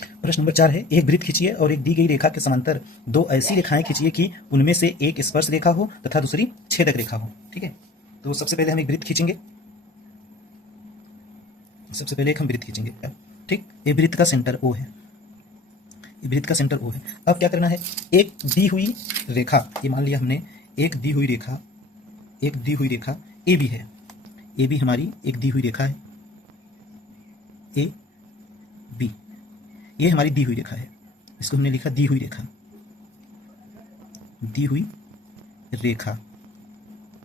प्रश्न नंबर 4 है, एक वृत्त खींचिए और एक दी गई रेखा के समांतर दो ऐसी रेखाएं खींचिए कि उनमें से एक स्पर्श रेखा हो तथा दूसरी छेदक रेखा हो। ठीक है, तो सबसे पहले हम एक वृत्त खींचेंगे। सबसे पहले एक हम वृत्त खींचेंगे। ठीक, ये वृत्त का सेंटर O है। ये वृत्त का सेंटर O है। अब क्या करना है, एक दी हुई रेखा, ये मान लिया हमने एक दी हुई रेखा ए बी है। ए बी हमारी एक दी हुई रेखा है, ए बी, ये हमारी दी हुई रेखा है। इसको हमने लिखा दी हुई रेखा, दी हुई रेखा।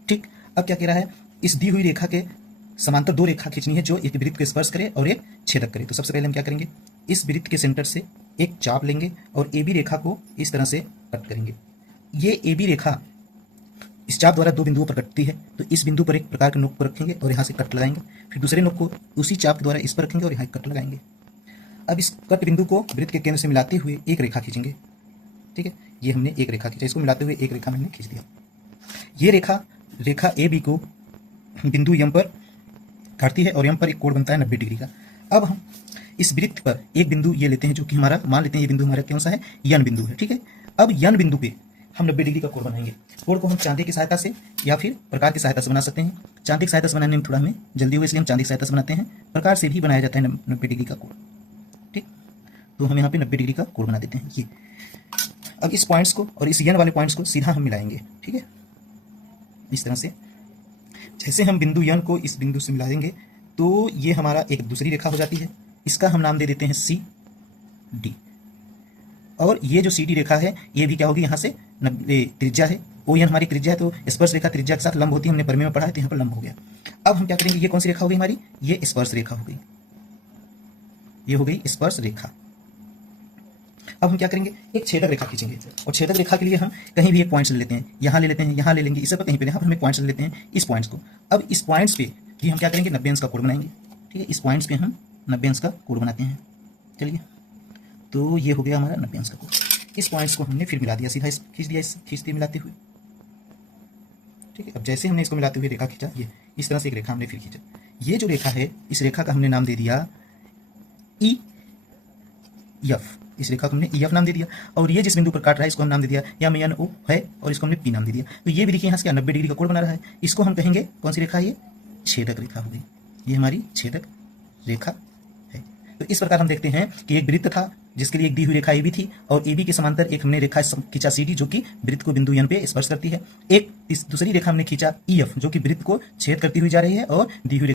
ठीक, अब क्या कह रहा है, इस दी हुई रेखा के समांतर दो रेखा खींचनी है जो एक वृत्त को स्पर्श करे और एक छेदक करे। तो सबसे पहले हम क्या करेंगे, इस वृत्त के सेंटर से एक चाप लेंगे और ए बी रेखा को इस तरह से कट करेंगे। ये ए बी रेखा इस चाप द्वारा दो बिंदुओं पर कटती है, तो इस बिंदु पर एक प्रकार के नोक पर रखेंगे और यहाँ से कट लगाएंगे। फिर दूसरे नोक को उसी चाप के द्वारा इस पर रखेंगे और यहाँ कट लगाएंगे। अब इस कट बिंदु को वृत्त के केंद्र से मिलाते हुए एक रेखा खींचेंगे। ठीक है, ये हमने एक रेखा खींचा, इसको मिलाते हुए एक रेखा हमने खींच दिया। ये रेखा ए बी को बिंदु यम पर काटती है और यम पर एक कोण बनता है 90 डिग्री का। अब हम इस वृत्त पर एक बिंदु ये लेते हैं जो कि हमारा, मान लेते हैं ये बिंदु हमारा कौन सा है, यन बिंदु है। ठीक है, अब यन बिंदु पे हम 90 डिग्री का कोण बनाएंगे। कोण को हम चांदी की सहायता से या फिर प्रकार की सहायता से बना सकते हैं। चांदी की सहायता से बनाने में थोड़ा हमें जल्दी हो, इसलिए हम चांदी की सहायता से बनाते हैं। प्रकार से भी बनाया जाता है 90 डिग्री का कोण। ठीक, तो हम यहाँ पे 90 डिग्री का कोण बना देते हैं ये। अब इस पॉइंट्स को और इस यन वाले पॉइंट्स को सीधा हम मिलाएंगे। ठीक है, इस तरह से जैसे हम बिंदु यन को इस बिंदु से मिला देंगे तो ये हमारा एक दूसरी रेखा हो जाती है। इसका हम नाम दे देते हैं सी डी। और ये जो सी डी रेखा है ये भी क्या होगी, यहाँ से त्रिज्या है, ओ एन हमारी त्रिज्या है, तो स्पर्श रेखा त्रिज्या के साथ लंब होती है, हमने परिमेय में पढ़ा है, तो यहाँ पर लंब हो गया। अब हम क्या करेंगे, ये कौन सी रेखा हो गई हमारी, ये स्पर्श रेखा हो गई, ये हो गई स्पर्श रेखा। अब हम क्या करेंगे, एक छेदक रेखा खींचेंगे और छेदक रेखा के लिए हम कहीं भी एक पॉइंट्स ले लेते हैं, यहाँ ले लेते हैं, यहाँ ले लेंगे, इस पर कहीं पे, यहाँ पर हम एक पॉइंट्स ले लेते हैं, इस पॉइंट्स को। अब इस पॉइंट्स पे भी हम क्या करेंगे, 90 अंश का कोण बनाएंगे। ठीक है, इस पॉइंट्स पे हम 90 अंश का कोण बनाते हैं। चलिए, तो ये हो गया हमारा 90 अंश का कोण। इस पॉइंट्स को हमने फिर मिला दिया, सीधा खींच दिया, खींचते मिलाते हुए। ठीक है, अब जैसे हमने इसको मिलाते हुए रेखा खींचा, ये इस तरह से एक रेखा हमने फिर खींचा। ये जो रेखा है, इस रेखा का हमने नाम दे दिया ई एफ। इस रेखा को हमने ई एफ नाम दे दिया। और ये जिस बिंदु पर काट रहा है इसको हम नाम दे दिया, या में एन ओ है, और इसको हमने पी नाम दे दिया। तो ये भी देखिए यहाँ से 90 डिग्री का कोण बना रहा है। इसको हम कहेंगे कौन सी रेखा है, ये छेदक रेखा हो गई, ये हमारी छेदक रेखा है। तो इस प्रकार हम देखते हैं कि एक वृत्त था जिसके लिए एक दी हुई रेखा ए बी थी, और ए बी के समांतर एक हमने रेखा खींचा सी डी जो कि वृत्त को बिंदु एन पे स्पर्श करती है। एक दूसरी रेखा हमने खींचा ई एफ जो कि वृत्त को छेद करती हुई जा रही है और दी हुई